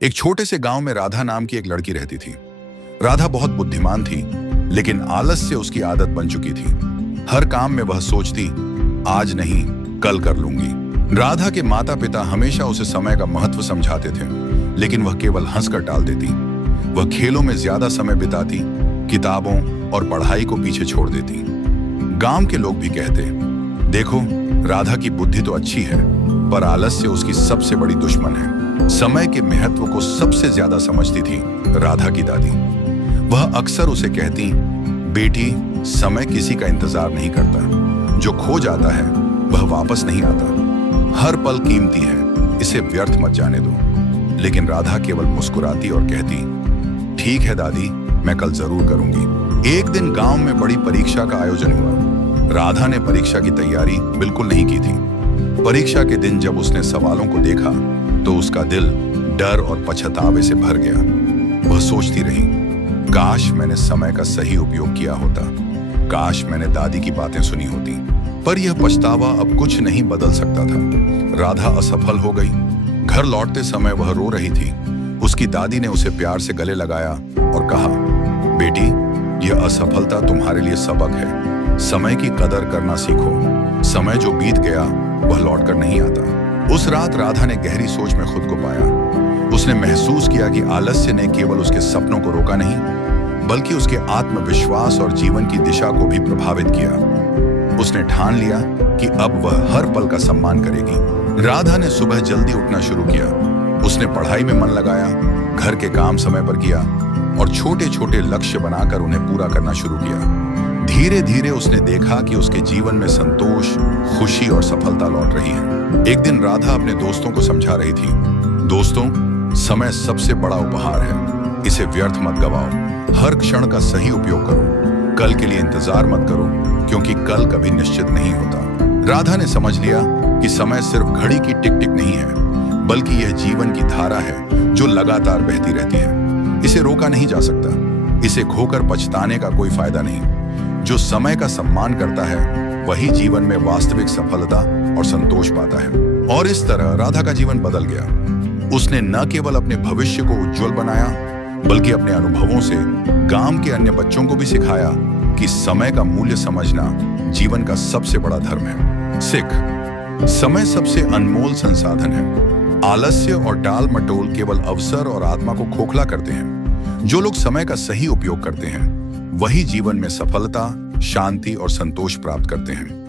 एक छोटे से गांव में राधा नाम की एक लड़की रहती थी। राधा बहुत बुद्धिमान थी, लेकिन आलस से उसकी आदत बन चुकी थी। हर काम में वह सोचती, आज नहीं कल कर लूंगी। राधा के माता पिता हमेशा उसे समय का महत्व समझाते थे, लेकिन वह केवल हंसकर टाल देती। वह खेलों में ज्यादा समय बिताती, किताबों और पढ़ाई को पीछे छोड़ देती। गांव के लोग भी कहते, देखो राधा की बुद्धि तो अच्छी है, पर आलस्य उसकी सबसे बड़ी दुश्मन है। समय के महत्व को सबसे ज्यादा समझती थी राधा की दादी। वह अक्सर उसे कहती, बेटी समय किसी का इंतजार नहीं करता, जो खो जाता है वह वापस नहीं आता। हर पल कीमती है, इसे व्यर्थ मत जाने दो। लेकिन राधा केवल मुस्कुराती और कहती, ठीक है दादी, मैं कल जरूर करूंगी। एक दिन गांव में बड़ी परीक्षा का आयोजन हुआ। राधा ने परीक्षा की तैयारी बिल्कुल नहीं की थी। परीक्षा के दिन जब उसने सवालों को देखा तो उसका दिल डर और पछतावे से भर गया। वह सोचती रही, काश मैंने समय का सही उपयोग किया होता, काश मैंने दादी की बातें सुनी होती। पर यह पछतावा अब कुछ नहीं बदल सकता था। राधा असफल हो गई। घर लौटते समय वह रो रही थी। उसकी दादी ने उसे प्यार से गले लगाया और कहा, बेटी यह असफलता तुम्हारे लिए सबक है। समय की कदर करना सीखो। समय जो बीत गया वह लौटकर नहीं आता। उस रात राधा ने गहरी सोच में खुद को पाया। उसने महसूस किया कि आलस्य ने केवल उसके सपनों को रोका नहीं, बल्कि उसके आत्मविश्वास और जीवन की दिशा को भी प्रभावित किया। उसने ठान लिया कि अब वह हर पल का सम्मान करेगी। राधा ने सुबह जल्दी उठना शुरू किया। उसने पढ़ाई में मन लगाया, घर के काम समय पर किया और छोटे छोटे लक्ष्य बनाकर उन्हें पूरा करना शुरू किया। धीरे धीरे उसने देखा कि उसके जीवन में संतोष, खुशी और सफलता लौट रही है। एक दिन राधा अपने दोस्तों को समझा रही थी, दोस्तों समय सबसे बड़ा उपहार है, इसे व्यर्थ मत गवाओ। हर क्षण का सही उपयोग करो। कल के लिए इंतजार मत करो, क्योंकि कल कभी निश्चित नहीं होता। राधा ने समझ लिया कि समय सिर्फ घड़ी की टिक टिक नहीं है, बल्कि यह जीवन की धारा है जो लगातार बहती रहती है। इसे रोका नहीं जा सकता। इसे खोकर पछताने का कोई फायदा नहीं। जो समय का सम्मान करता है वही जीवन में वास्तविक सफलता और संतोष पाता है। और इस तरह राधा का जीवन बदल गया। उसने न केवल अपने भविष्य को उज्जवल बनाया, बल्कि अपने अनुभवों से गांव के अन्य बच्चों को भी सिखाया कि समय का मूल्य समझना जीवन का सबसे बड़ा धर्म है। सिख, समय सबसे अनमोल संसाधन है। आलस्य और टाल मटोल केवल अवसर और आत्मा को खोखला करते हैं। जो लोग समय का सही उपयोग करते हैं वही जीवन में सफलता, शांति और संतोष प्राप्त करते हैं।